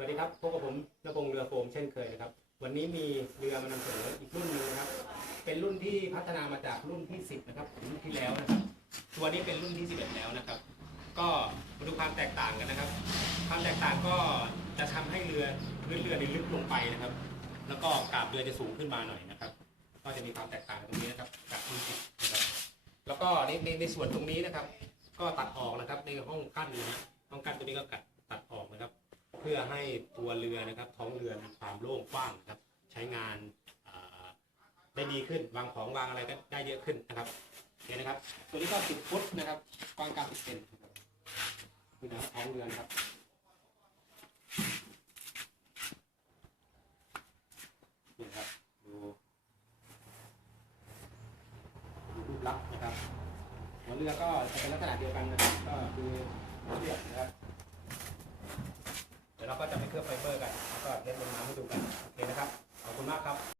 วัสดีครับพบกับผมนพงเรือโฟมเช่นเคยนะครับ วันนี้มีเรือมานำเสนออีกรุ่นหนึงนะครับ เป็นรุ่นที่พัฒนามาจากรุ่นที่ 10 นะครับรุ่นที่แล้วนะครับ ตัวนี้เป็นรุ่นที่ 11 แล้วนะครับ ก็มาดูความแตกต่างกันนะครับ ความแตกต่างก็จะทำให้เรือพื้นเรือในลึกลงไปนะครับ แล้วก็กาบเรือจะสูงขึ้นมาหน่อยนะครับ ก็จะมีความแตกต่างตรงนี้นะครับจากรุ่นที่นะครับแล้วก็ในในส่วนตรงนี้นะครับ ก็ตัดออกนะครับในห้องกั้นนะห้องกั้นตัวนี้ก็กัด พื่อให้ตัวเรือนะครับท้องเรือมีความโล่งกว้างนะครับใช้งานได้ดีขึ้นวางของวางอะไรก็ได้เยอะขึ้นนะครับโอเคนะครับ ตัวนี้ก็สิบฟุตนะครับกว้างเซนนะครับนี่นะท้องเรือนะครับนี่นะครับดูดูรูปลักษณ์นะครับหัวเรือก็จะเป็นลักษณะเดียวกันนะครับก็คือเรียบนะครับ เดี๋ยวเรา ก็จะไปเคลือบไฟเบอร์กันแล้วก็เล่นลงน้ำให้ดูกัน